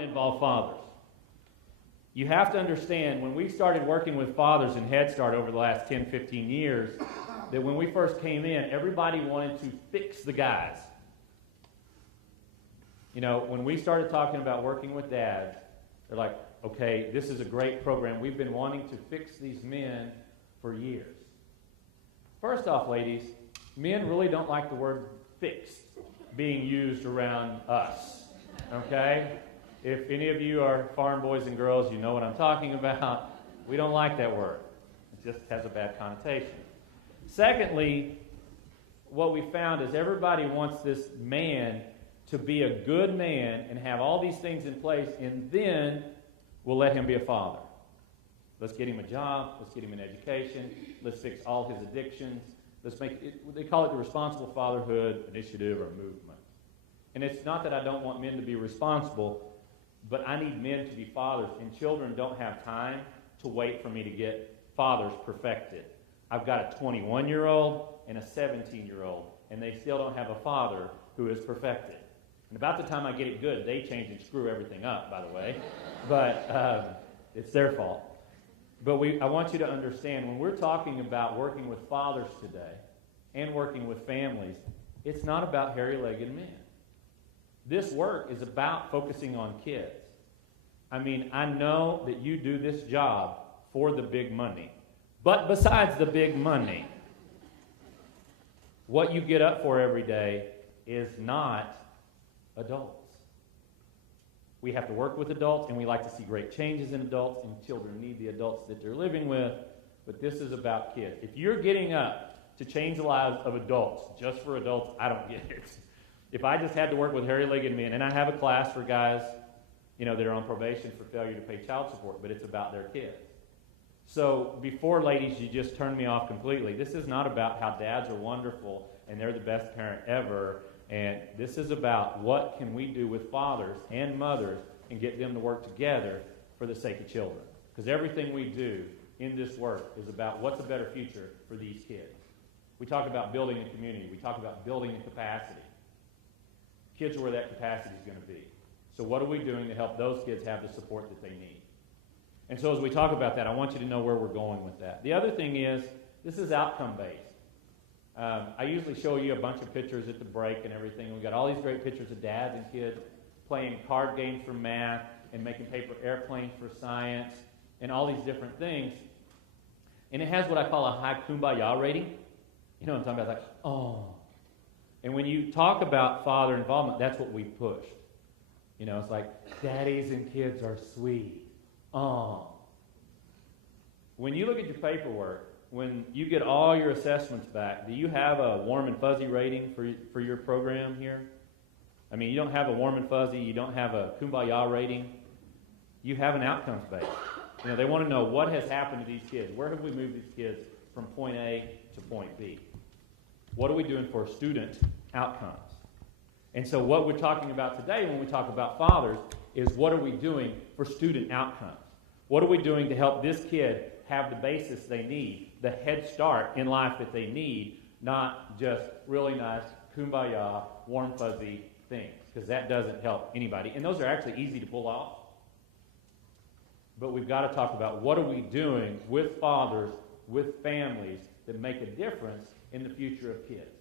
want to involve fathers. You have to understand, when we started working with fathers in Head Start over the last 10, 15 years, that when we first came in, everybody wanted to fix the guys. You know, when we started talking about working with dads, they're like, okay, this is a great program. We've been wanting to fix these men for years. First off, ladies, men really don't like the word fixed being used around us, okay? If any of you are farm boys and girls, you know what I'm talking about. We don't like that word. It just has a bad connotation. Secondly, what we found is everybody wants this man to be a good man and have all these things in place, and then we'll let him be a father. Let's get him a job. Let's get him an education. Let's fix all his addictions. Let's make it, they call it the Responsible Fatherhood Initiative or movement. And it's not that I don't want men to be responsible, but I need men to be fathers, and children don't have time to wait for me to get fathers perfected. I've got a 21-year-old and a 17-year-old, and they still don't have a father who is perfected. And about the time I get it good, they change and screw everything up, by the way. But it's their fault. But I want you to understand, when we're talking about working with fathers today and working with families, it's not about hairy-legged men. This work is about focusing on kids. I mean, I know that you do this job for the big money. But besides the big money, what you get up for every day is not adults. We have to work with adults, and we like to see great changes in adults, and children need the adults that they're living with, but this is about kids. If you're getting up to change the lives of adults, just for adults, I don't get it. If I just had to work with hairy-legged men, and I have a class for guys, you know, that are on probation for failure to pay child support, but it's about their kids. So before, ladies, you just turn me off completely. This is not about how dads are wonderful and they're the best parent ever. And this is about what can we do with fathers and mothers and get them to work together for the sake of children. Because everything we do in this work is about what's a better future for these kids. We talk about building a community. We talk about building a capacity. Kids are where that capacity is going to be. So what are we doing to help those kids have the support that they need? And so as we talk about that, I want you to know where we're going with that. The other thing is, this is outcome-based. I usually show you a bunch of pictures at the break and everything. We've got all these great pictures of dads and kids playing card games for math and making paper airplanes for science and all these different things. And it has what I call a high kumbaya rating. You know what I'm talking about? It's like, oh. And when you talk about father involvement, that's what we pushed. You know, it's like, daddies and kids are sweet. Oh. When you look at your paperwork, when you get all your assessments back, do you have a warm and fuzzy rating for your program here? I mean, you don't have a warm and fuzzy, you don't have a kumbaya rating. You have an outcomes base. You know, they want to know what has happened to these kids. Where have we moved these kids from point A to point B? What are we doing for student outcomes? And so what we're talking about today when we talk about fathers is what are we doing for student outcomes? What are we doing to help this kid have the basis they need, the head start in life that they need, not just really nice, kumbaya, warm, fuzzy things, because that doesn't help anybody. And those are actually easy to pull off. But we've got to talk about what are we doing with fathers, with families, that make a difference in the future of kids.